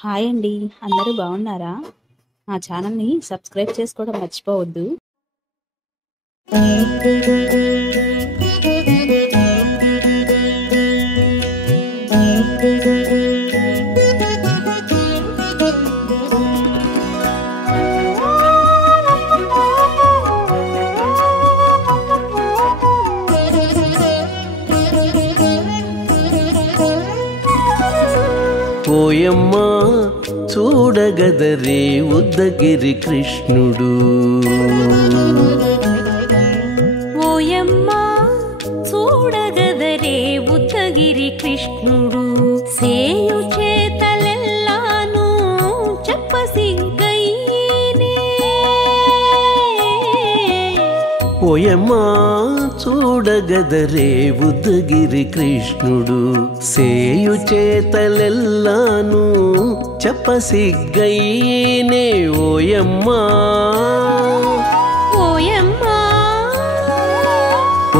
Hi అండి. అందరూ బాగున్నారా? మా ఛానల్‌ని సబ్స్క్రైబ్ చేసుకోవడం మర్చిపోవద్దు. ఓయమ్మా చూడగదరే ఉద్దగిరి కృష్ణుడు. ఓయమ్మా చూడగదరే ఉద్దగిరి కృష్ణుడు. సేయు చేతలెల్లాను చెప్పసిగ్గయ్యేనే. ఓయమ్మా చూడగదరే ఉద్దగిరి కృష్ణుడు. సేయు చేతలెల్లాను చెప్పసిగ్గయ్యేనే. ఓయమ్మా ఓయమ్మా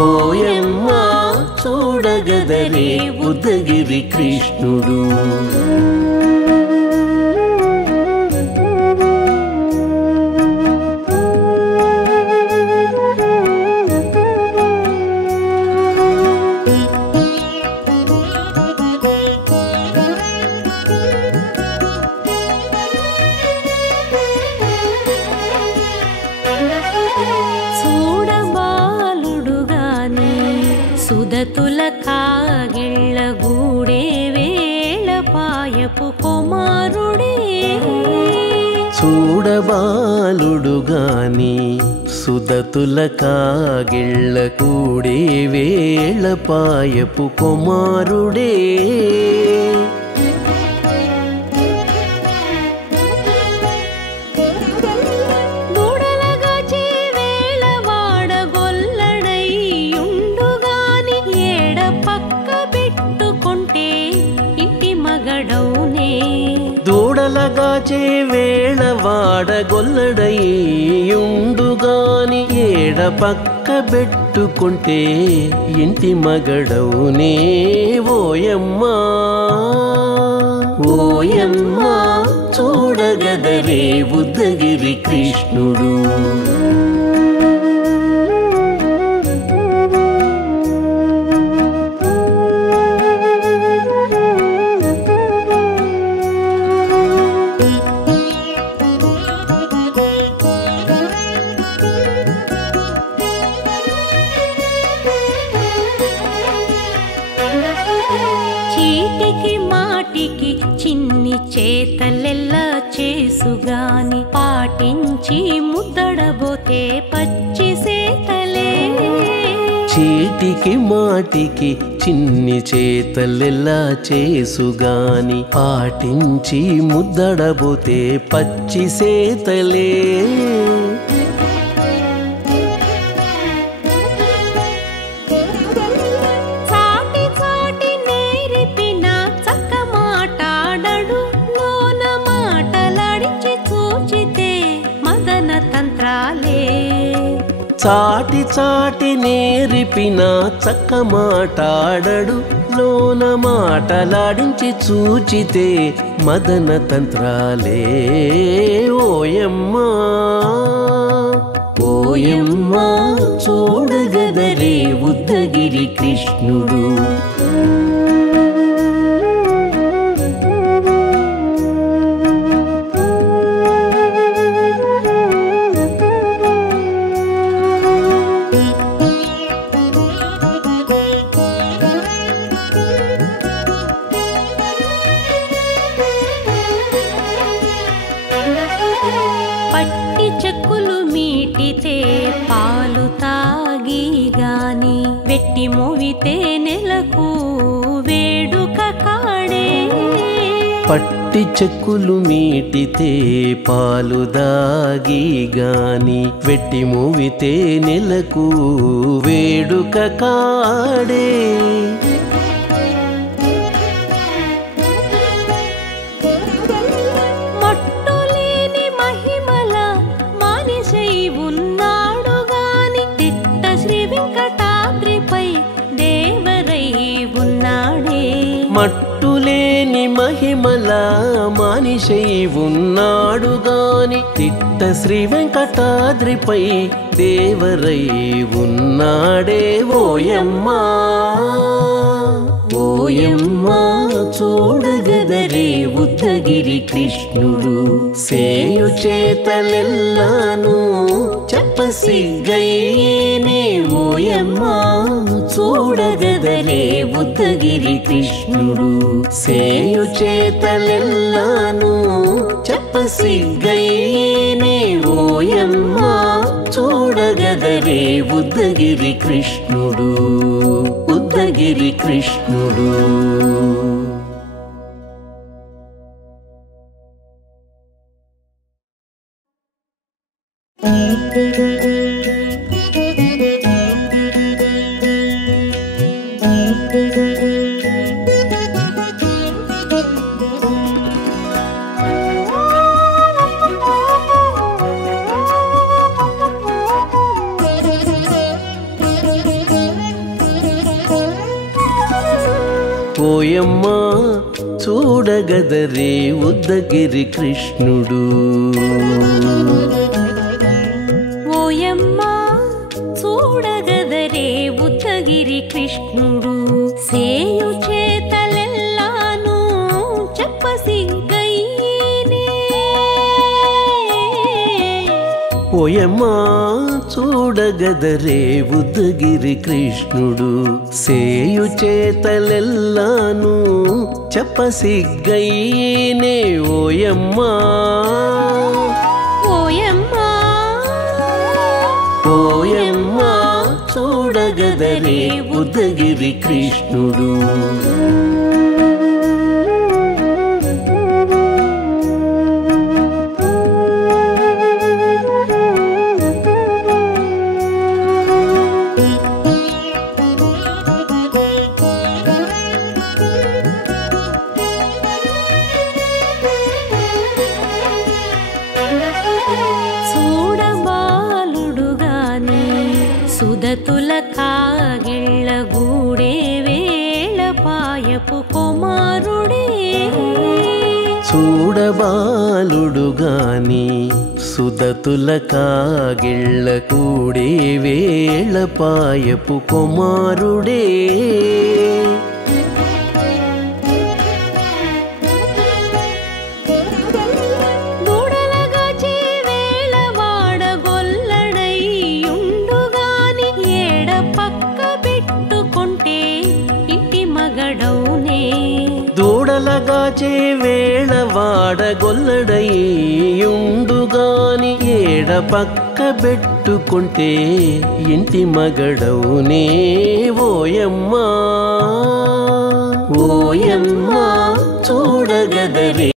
ఓయమ్మా చూడగదరే ఉద్దగిరి కృష్ణుడు. చూడబాలుడుగాని సుదతుల కాగిళ్ళ గూడే వేళ పాయపు కుమారుడే. చూడబాలుడుగాని సుదతుల కాగిళ్ళ కూడే వేళ పాయపు కుమారుడే. దూడలగాచే వేళ వాడగొల్లడయ్యుండుగాని ఏడ పక్క పెట్టుకుంటే ఇంటి మగడౌనే. దూడలగాచే వేళ వాడగొల్లడయ్యుండుగాని ఏడ పక్క పెట్టుకుంటే ఇంటి మగడవునే. ఓయమ్మా ఓయమ్మా చూడగదరే ఉద్దగిరి కృష్ణుడు. చీటికి మాటికి చిన్ని చేతలెల్లా చేసుగాని పాటించి ముద్దడబోతే పచ్చి సేతలే. చీటికి మాటికి చిన్ని చేతలెల్లా చేసుగాని పాటించి ముద్దడబోతే పచ్చి సేతలే. చాటి చాటి నేరిపిన చక్క మాటాడడు లోన మాటలాడించి చూచితే మదన తంత్రాలే. చాటి చాటి నేరిపిన చక్క మాటాడడు లోన మాటలాడించి చూచితే మదన తంత్రాలే. ఓయమ్మా ఓయమ్మా చూడగదరే ఉద్దగిరి కృష్ణుడు. పట్టి చెక్కులు మీటితే పాలు తాగి గాని వెట్టి మోవితే నెలకు వేడుక కాడే. పట్టి చెక్కులు మీటితే పాలు దాగి గాని వెట్టి మూవితే నెలకు వేడుక కాడే. మట్టులేని మహిమల మానిసై ఉన్నాడు గాని తిట్ట శ్రీ వెంకటాద్రిపై దేవరై ఉన్నాడే. మట్టులేని మహిమ మహిమల మానిషై ఉన్నాడు గాని తిట్ట శ్రీ వెంకటాద్రిపై దేవరై ఉన్నాడే ఓయమ్మా ఓయమ్మా చూడగదరే ఉద్దగిరి కృష్ణుడు సేయు చేతలెల్లాను చెప్పసిగ్గయ్యేనే ఓయమ్మా చూడగదరే ఉద్దగిరి కృష్ణుడు సేయు చేతలెల్లాను చెప్పసిగ్గయ్యేనే ఓయమ్మా చూడగదరే ఉద్దగిరి కృష్ణుడు ఉద్దగిరి కృష్ణుడు ఓయమ్మా చూడగదరే ఉద్దగిరి కృష్ణుడు ఓయమ్మా చూడగదరే ఉద్దగిరి కృష్ణుడు సేయు చేతలెల్లాను చెప్పసిగ్గయ్యేనే ఓయమ్మా చూడగదరే ఉద్దగిరి కృష్ణుడు సేయు చేతలెల్లాను చెప్పసిగ్గయ్యేనే ఓయమ్మా ఓయమ్మా ఓయమ్మా చూడగదరే ఉద్దగిరి కృష్ణుడు సుదతుల కాగిళ్ళ గూడే వేళ పాయపు కుమారుడే చూడబాలుడు గాని సుదతుల కాగిళ్ళ కూడే వేళ పాయపు కుమారుడే దూడలగాచే వేళ వాడగొల్లడయ్యుండుగాని ఏడ పక్క పెట్టుకుంటే ఇంటి మగడవునే ఓయమ్మా ఓయమ్మా చూడగదరే